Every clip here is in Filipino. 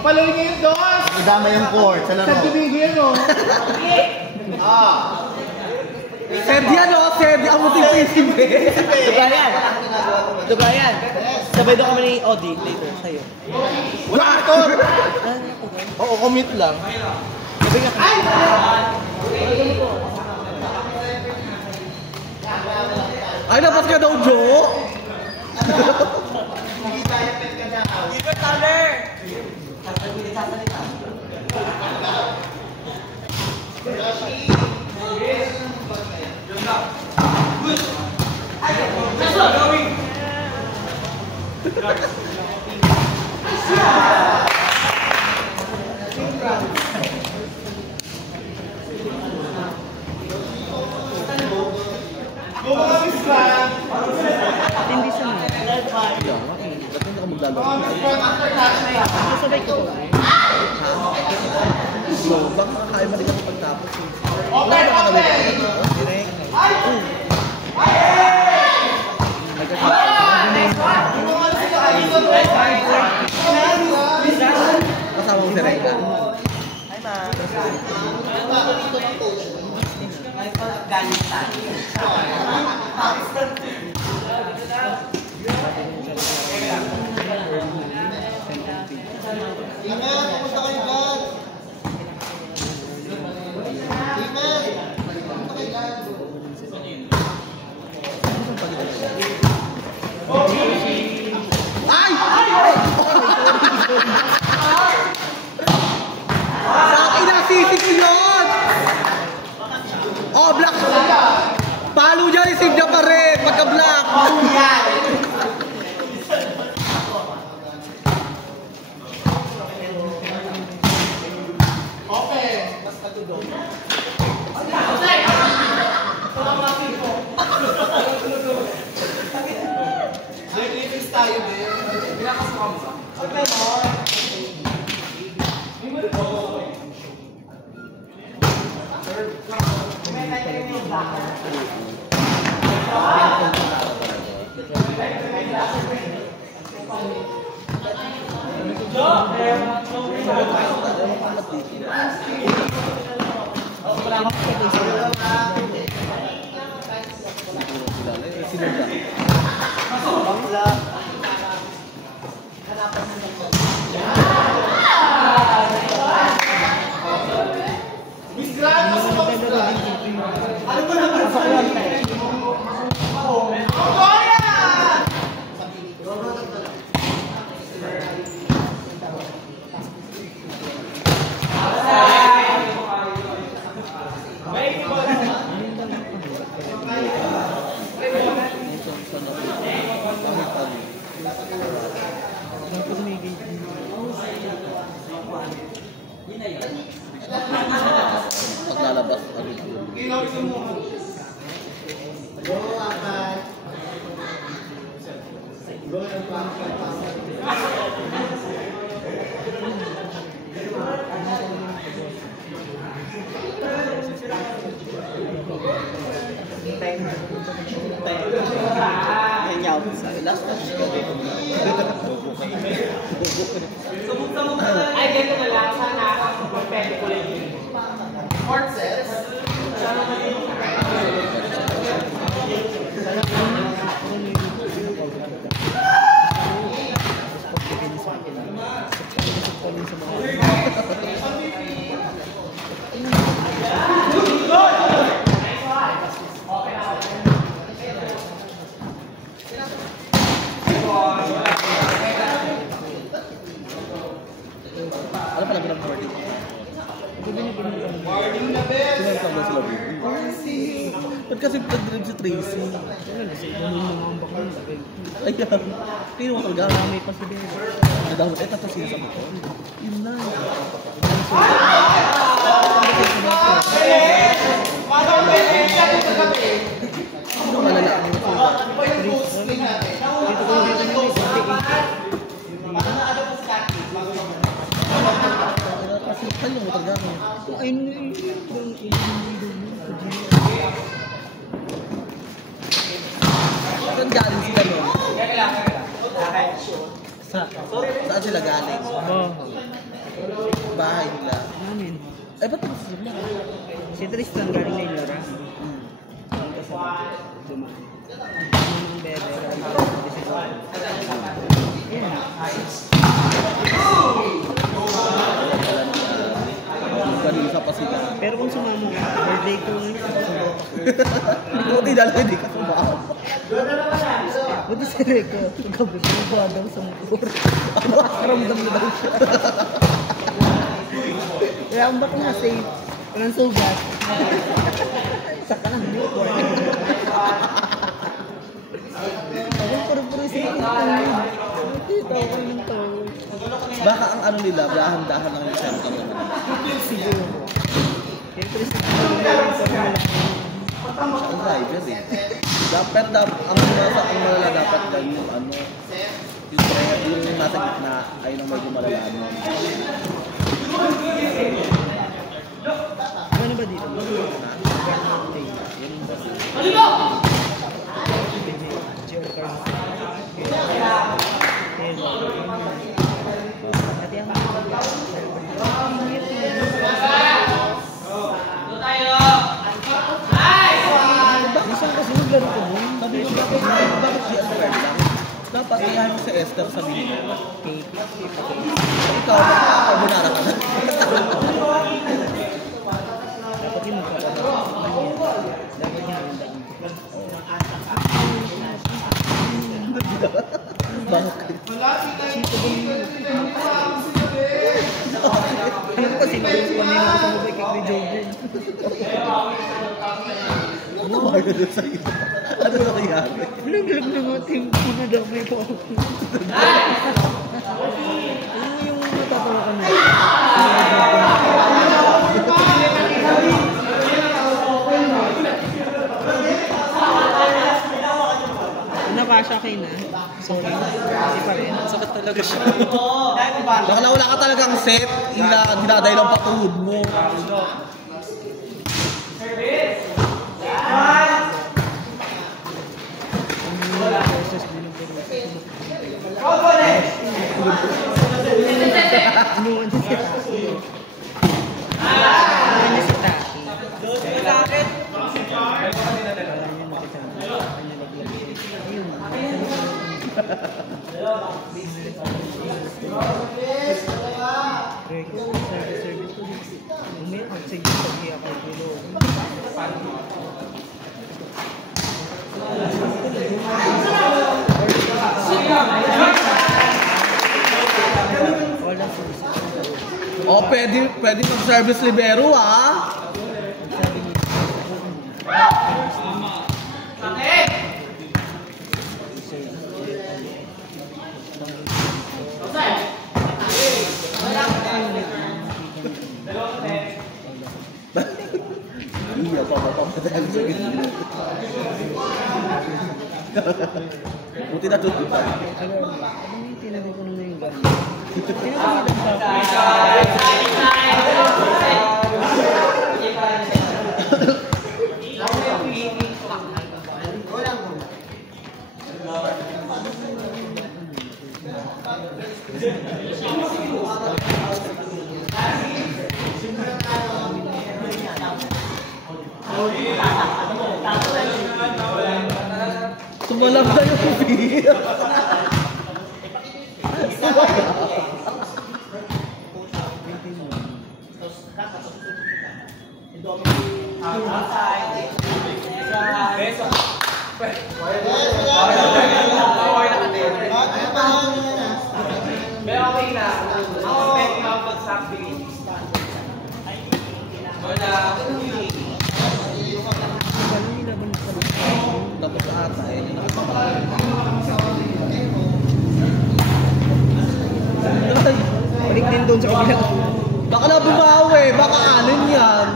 Kapaloy niyo yung doon! Idama yung court sa laro. Saan tumigil mo? Sed yan o, Sed. Ang muting isip eh. Dubayan. Dubayan. Sabay doon kami ni Odi later sa'yo. Wala ito! Oo, commute lang. Sabay nga kami. Ay, dapat ka daw, Joe. Even taller! Hindi siya na. Ba't hindi ka maglalaro? Sabay ko. So, baka makakain mo rin ako pagtapos eh. Open! Open! Direct. Kasama ko si Reka. Hi, ma. Tingnan, kumusta kayo guys? Tingnan, kumusta kayo guys? Ay! Sa akin ang sisig ko yun! Oh, black! Palo dyan, receive niya pa rin! Pagka-black! Paglalabas Ay, ganito na lang. Sana mag-pwede ko lang yun. Court sets. Ano pala bilang boarding? Boarding na best. Sino yung tawag sila boarding? Ba't kasi nag-drive si Tracy? Ayan. Tingin mo talaga. May pa si Ben. Eh, tapos sila sa motor. Yun na. Ano malala? Kasi ano mo talaga? Ay, saan galing sila nun? Saan sila galing? Bahay nila. Namin. Eh, ba't mas sila? Si Tristan galing na Ilora. Punta sa dumaan. Ang bebe. Yan. Kanisa pa sila. Pero kung sumama ka, birthday ko ngayon. Buti dala hindi ka sumama. Buti si Rico. Gabi siya nagwadang sa motor. Ramdam na daw siya. Kaya ang ba't nga safe? Walang sugat. Saka lang motor. Parang puro-puro siya. Nakita ko yung tao. Baka ang ano nila, dahan-dahan lang yung sentro naman. Siguro. Siyempre sa mga Ang driver eh. Dapat, ang malala dapat dyan yung ano, yung nasa gitna ay nang medyo malala ano. ano ba dito? Minsan kasi maglaro ko mo, sabi ko bakit di unfair lang? Dapat iyahan mo si Esther sabihin mo. Ikaw, makakabunara ka na. Dapat yung magkakaroon. Dapat yung handaan. Bakit? Sito ba yung... Ano ko kasi mag-uus ko na yung mga sabay kay Kuya Joven. Ano ba yun doon sa'yo? Ano na nangyari? Naglag na mga team ko na damay po ako. Ano yung matatawa ka na? Nakasya kayo na. Sorry. Hindi pa rin. Sakit talaga siya. Baka wala ka talagang set, dinadayo lang patuhod mo. Oh, pwede mag-service libero ah. Iya, papapadaan sa gilid. Buti na tutup. Ano yung tinagay ko na yung gano'n? Tinagay Sumalag na yung beer. Pero okay na. Ako pwede makapag-sampling. Wala. Tapos sa ata eh. Balik din doon sa kabila. Baka na bumawi, baka Alin yan.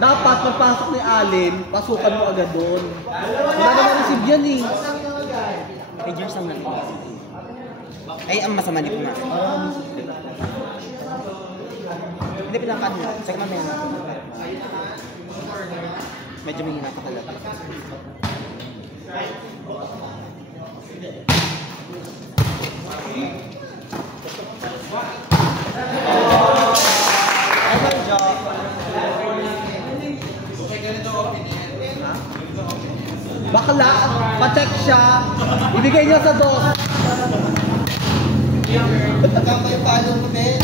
Dapat pagpasok ni Alin, pasukan mo agad doon. Wala naman receive yan eh. Pagers ang natin. Ay, ang masama di pumasok. Hindi pinakad na. Check mamaya na. Medyo may hinapa talaga. bakla, pa-check siya, ibigay niya sa dos. Kamay palo mo, Ben.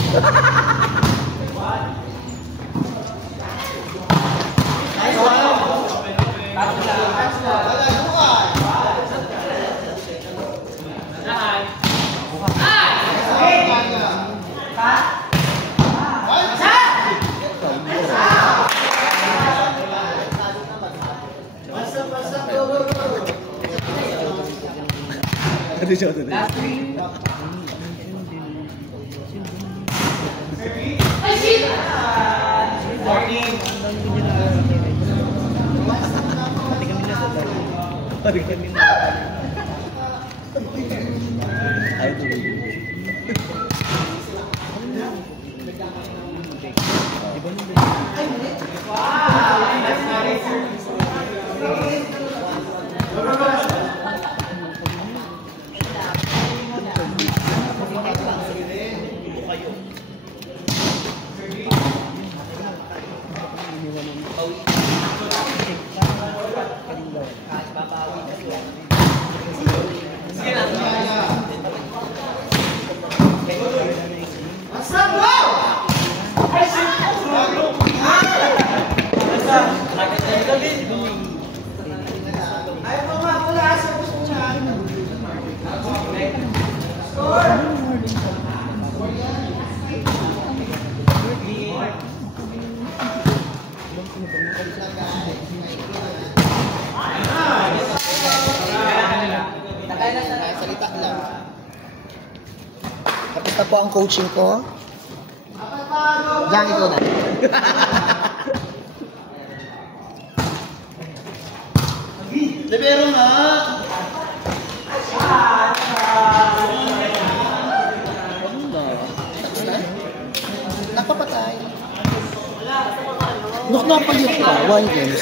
Ano siya ito? Ay, tuloy. Salita lang. Tapos na po ang coaching ko. Diyan, ikaw na. Libero nga! Napapatay. Look na pa yun pa. 1 games.